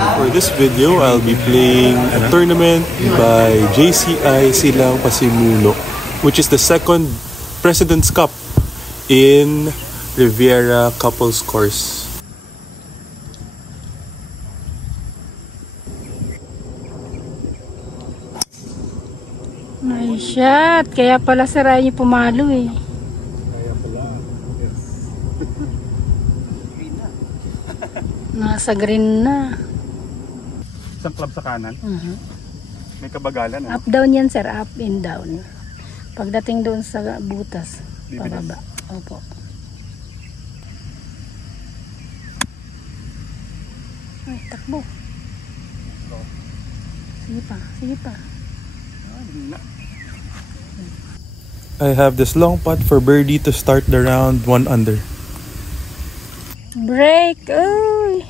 For this video, I'll be playing a tournament by JCI Silang Pasimuno, which is the second President's Cup in Riviera Couples Course. Nice shot! Kaya pala si Ryan pumalo eh. Kaya pala, yes. Nasa green na. Isang club sa kanan. May kabagalan. Up down yan sir, up and down. Pagdating doon sa butas, pababa. Opo. Ay, takbo. Sige pa, sige pa. I have this long putt for birdie to start the round 1 under. Break! Uy!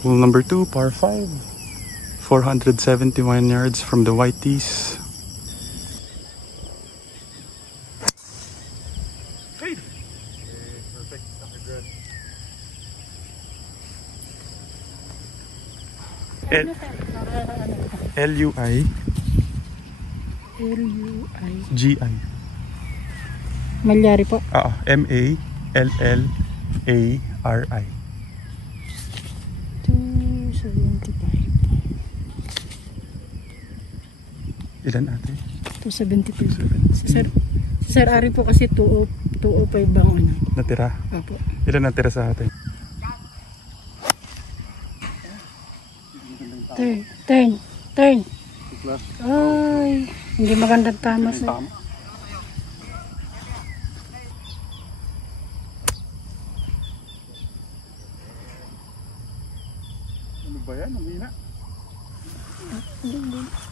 Hole number 2, par 5. 471 yards from the white tees. L-U-I G-I Malyari po. M-A-L-L-A-R-I 275. Ilan ate? 275. Sir Ari po kasi 205 bang ano? Natira? Opo. Ilan natira sa atin? Turn. Ay, hindi magandang tama sir. Ano ba yan? Ang hina.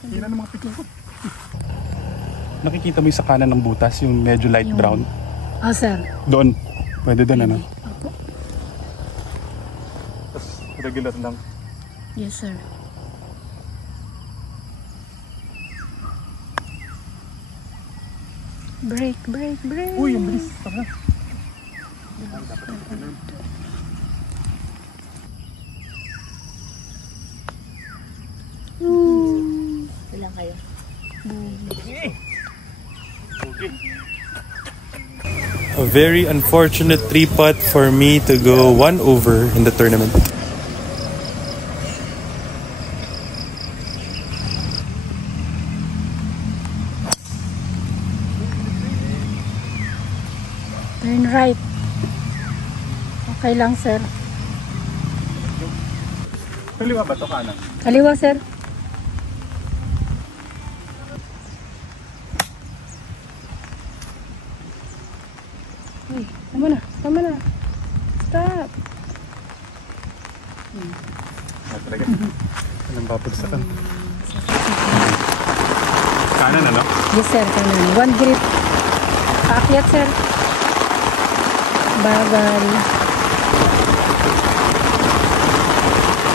Hina ng mga pikot. Nakikita mo yung sa kanan ng butas, yung medyo light brown? Sir. Doon. Pwede doon ano? Opo. Tapos regular lang. Yes sir. Break. Uy, yung bilis. Tara. Ilan kayo? A very unfortunate 3-putt for me to go 1 over in the tournament. Turn right. Okay lang sir. Kaliwa ba ito kanan? Kaliwa sir. Uy, tama na. Stop. Talaga. Anong babagsakan? Kanan ano? Yes sir, kanan. 1 grip. Paakyat sir. Bagal.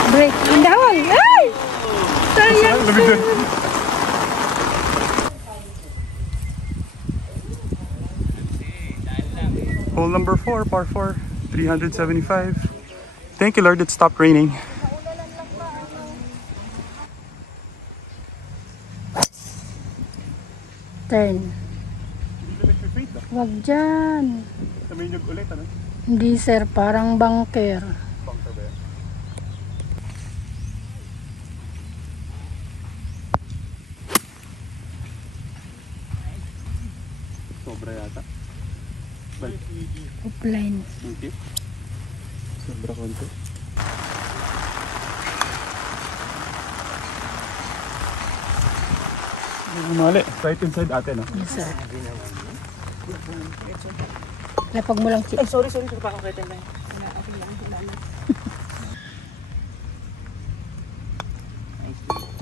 Break. Indawal. Ay! Sayang sir. Hole number 4, par 4, 375. Thank you Lord, it stopped raining. Turn. Wag dyan. Saminyog ulit ano? Hindi sir, parang bunker. Bunker ba yan? Sobra yata. Balik. Offline. Okay. Sobra konti. Mali. Right inside ate no? Yes sir. Lapag mo lang chip. Ay, sorry, pa ako kaya tayo.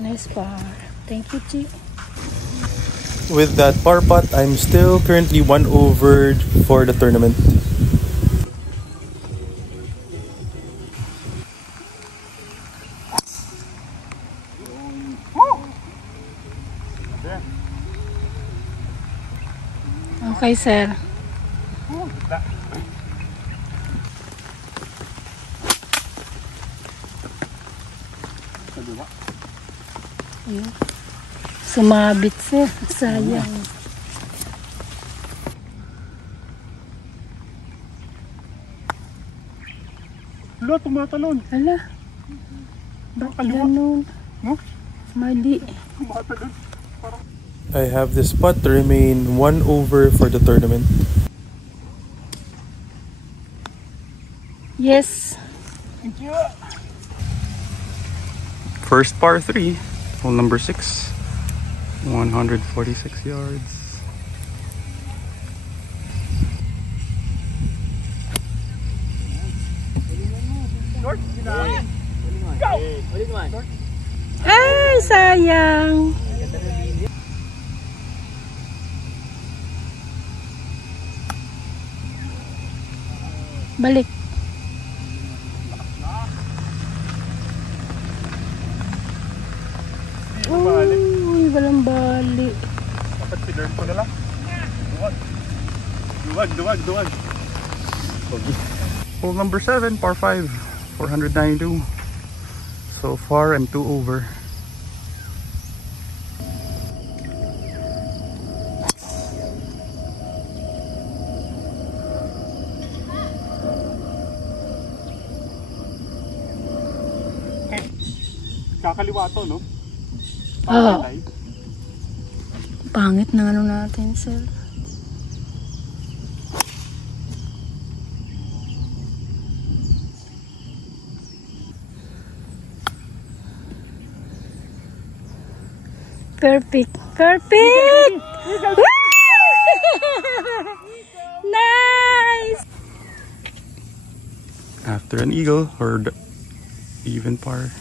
Nice par. Thank you, Chi. With that par putt, I'm still currently 1 over for the tournament. Okay, sir. Ayun. Sumabit, sir. Sayang. Wala, tumatalon. Ala. Bakit ganun? No? Mali. Tumatalon. I have this putt to remain 1 over for the tournament. Yes. Thank you. First par 3, hole number 6, 146 yards. Ay, sayang. Balik. Uy, walang bali. Dapat pinirm ko na lang. Duwag. Hole number 7, par 5, 492. So far, I'm 2 over. Kakaliwa to, no? Oo. Pangit na ano natin, sir. Perfect. Perfect! Nice! After an eagle, or even par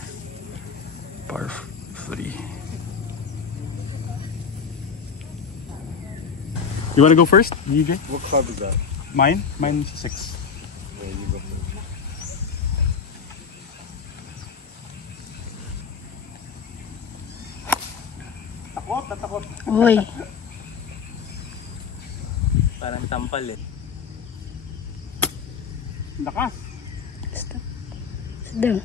3. You wanna go first, DJ? What club is that? Mine? Mine's 6. Yeah, you go first. Takot. Uy. Parang tampal eh. Lakas. Stop. Sit down.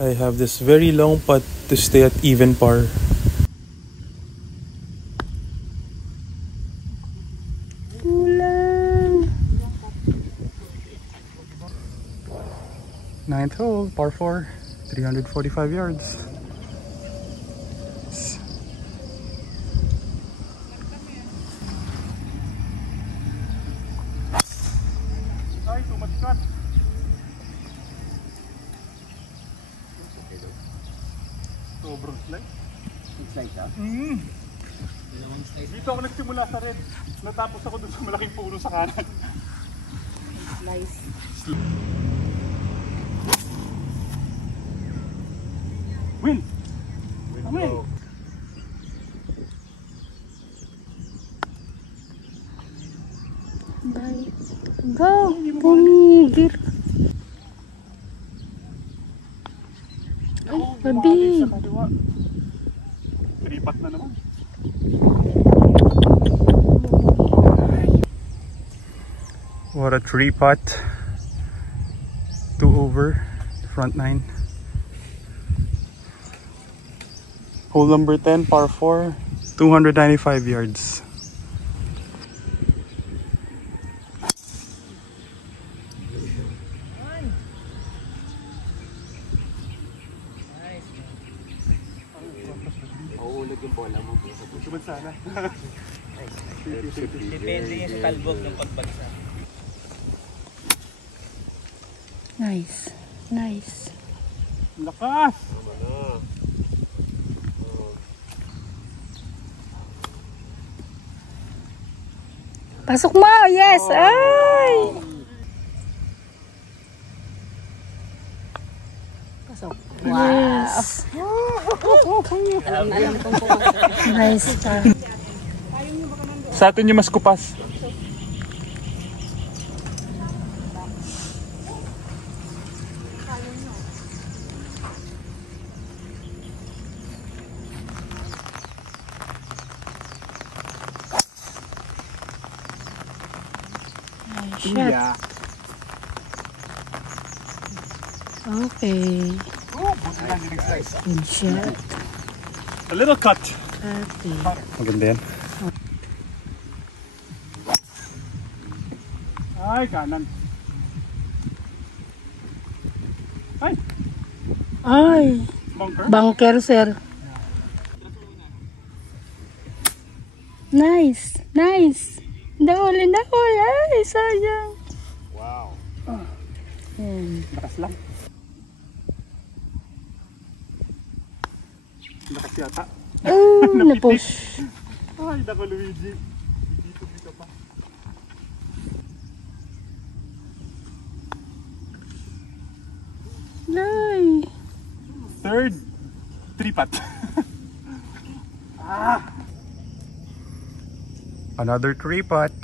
I have this very long putt to stay at even par. Kulang. 9th hole, par 4, 345 yards. Ay, too much cut. Sobrang slide. Slide ka? Dito ako nagsimula sa red. Natapos ako dun sa malaking puno sa kanan. Nice. Win! Win. Bye. Go. Pumigil. Ay, babi. Tripat na naman. What a 3 putt. 2 over, front 9. Hole number 10, par 4, 295 yards. Uulag yung bola mo. Sumunod sana. Depende yung sa talbog ng pagbagsak. Nice. Nice. Lakas! Pasok mo! Yes! Ay! Pasok. Wow! Yes. Nice. Sa atin yung mas kupas. shot. Okay. Good shot. A little cut. Okay. Maganda yan. Ay, kanan. Ay, Ay, bunker. bunker, sir. Nice. Nice. Dahuli. Ay, sayang. Wow. Yan. Lakas lang. Lakas yata. Oh, na-push. Ay, nako Luigi. Dito pa. Nay. Third, 3-putt. Another 3-putt.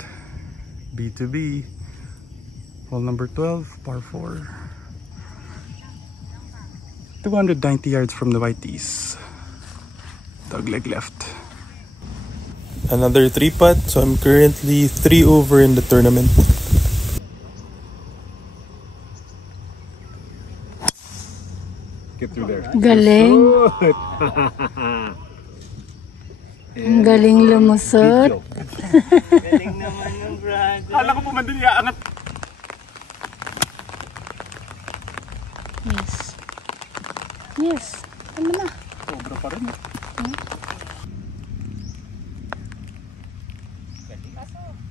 B2B. Hole number 12, par 4. 290 yards from the white tees. Dogleg left. Another 3-putt, so I'm currently 3 over in the tournament. Get through there. Galing. Ang galing lumusot. Galing naman yung brother. Kala ko po man din iaangat. Yes. Yes. Ano na? Sobra pa rin.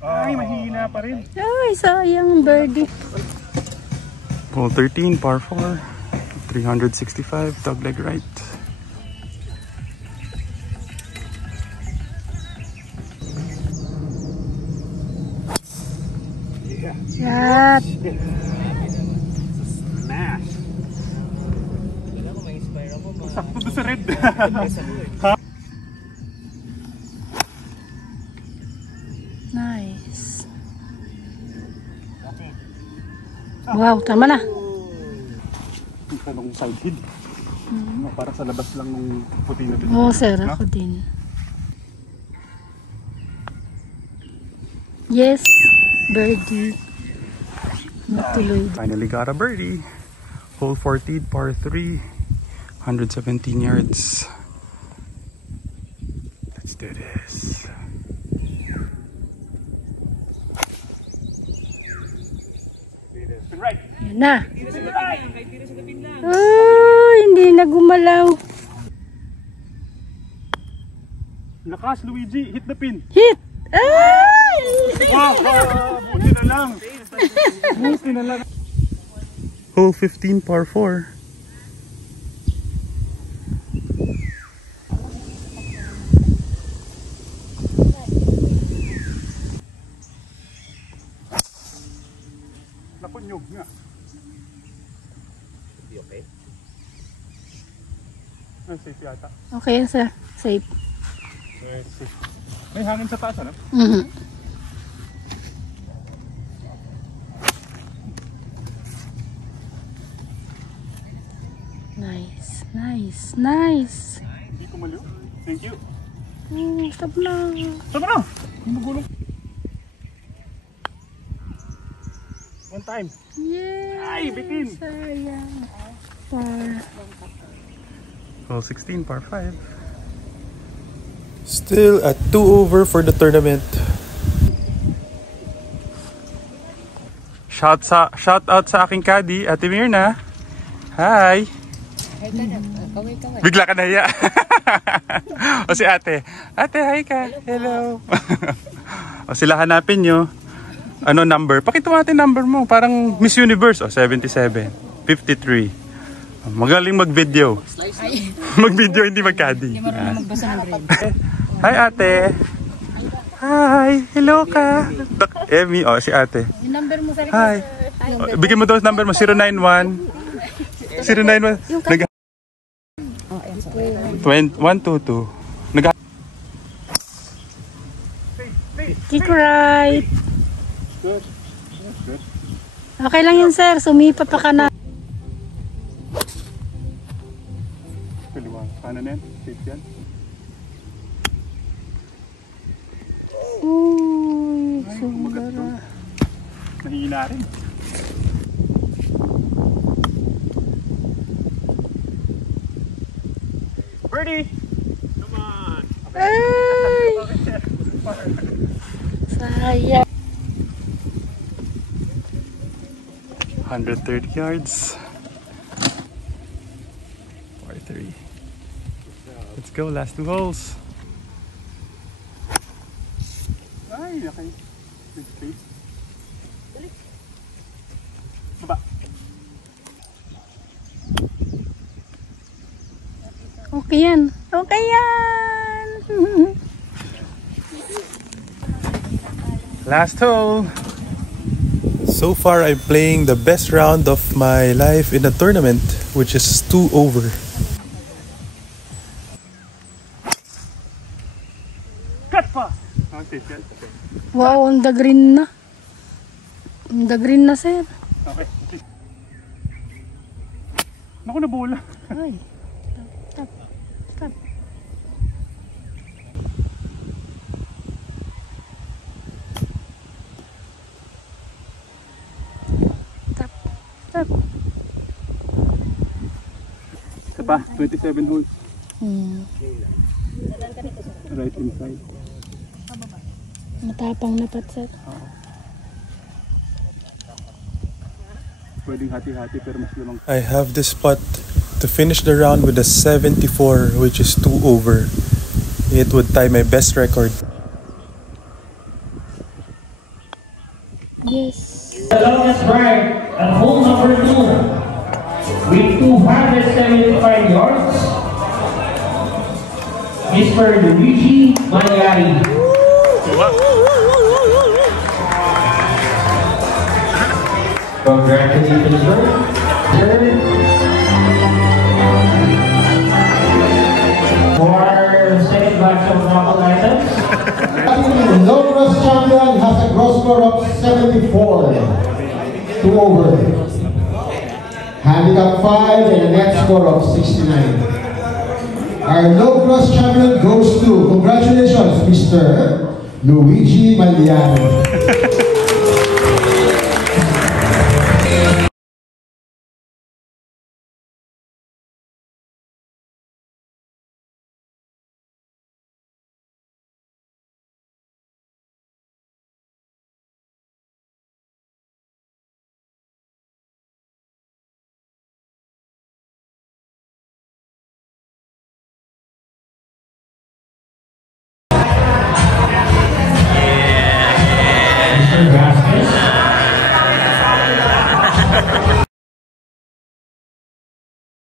Ay, mahina pa rin. Ay, sayang birdie. Hole 13, par 4. 365, dogleg right. Shot. Smash! Kailangan ko ma-inspire ako. Sakto doon sa red. Nice. Wow, tama na. Ito nung side hid. Para sa labas lang nung puti na Oo, sir. Ako din. Yes. Birdie. Natuloy. Finally got a birdie. Hole 14, par 3. 117 yards. Let's do this. Right. Yan na. Oh, hindi na gumalaw. Lakas, Luigi. Hit the pin. Hit! Ay! Wow! Buti na lang. Buti na lang. Hole 15, par 4. Napunyog nga. Hindi okay? Ay, safe yata. Okay, sir. Safe. Yes, safe. May hangin sa taas, ano? Mhm. Nice, nice, nice. Hindi ko maliw. Thank you. Stop na. Tama na! Hindi magulong. One time. Yes. Ay, bitin. Sayang. Par. Hole 16, par 5. Still at 2 over for the tournament. Shout out sa aking caddy, Ate Mirna. Hi! Bigla ka nahiya. O si ate. Ate, hi ka. Hello. O sila hanapin nyo. Ano number? Pakita mo natin number mo. Parang Miss Universe. O 77. 53. Magaling mag-video. Mag-video, hindi mag-caddy. Hindi marunong magbasa ng grade. Hi ate. Hi. Hello ka. Emmy. O si ate. Yung number mo sa Hi. O, bigyan mo daw number mo. 091. 091. 122. Kick right. Okay lang yun, sir. Sumipa pa ka na. Kaliwa. Kanan yan. Safe yan. Uy, sumara. Mahina na rin. Birdie! Come on! Ay! Sayang. 130 yards. Par 3. Let's go, last 2 holes. Ay, okay. Good straight. Baba. Okay yan. Okay yan. Last hole. So far, I'm playing the best round of my life in the tournament, which is 2 over. Cut pa! Okay, cut. Wow, on the green na. On the green na, sir. Okay. Naku, nabola. Ay. Stop. Stop. Stop. Stop. Isa pa, 27 holes. Right inside. Matapang na pat, sir. Pwedeng hati-hati pero mas lumang. I have this putt to finish the round with a 74, which is 2 over. It would tie my best record. Yes. The longest ride at hole number 2 with 275 yards, Mr. Luigi Magliari. Congratulations, sir. For second batch of raffle items. Low Cross champion has a gross score of 74. 2 over. Handicap 5 and a net score of 69. Our low cross champion goes to, congratulations, Mr. Luigi Magliani.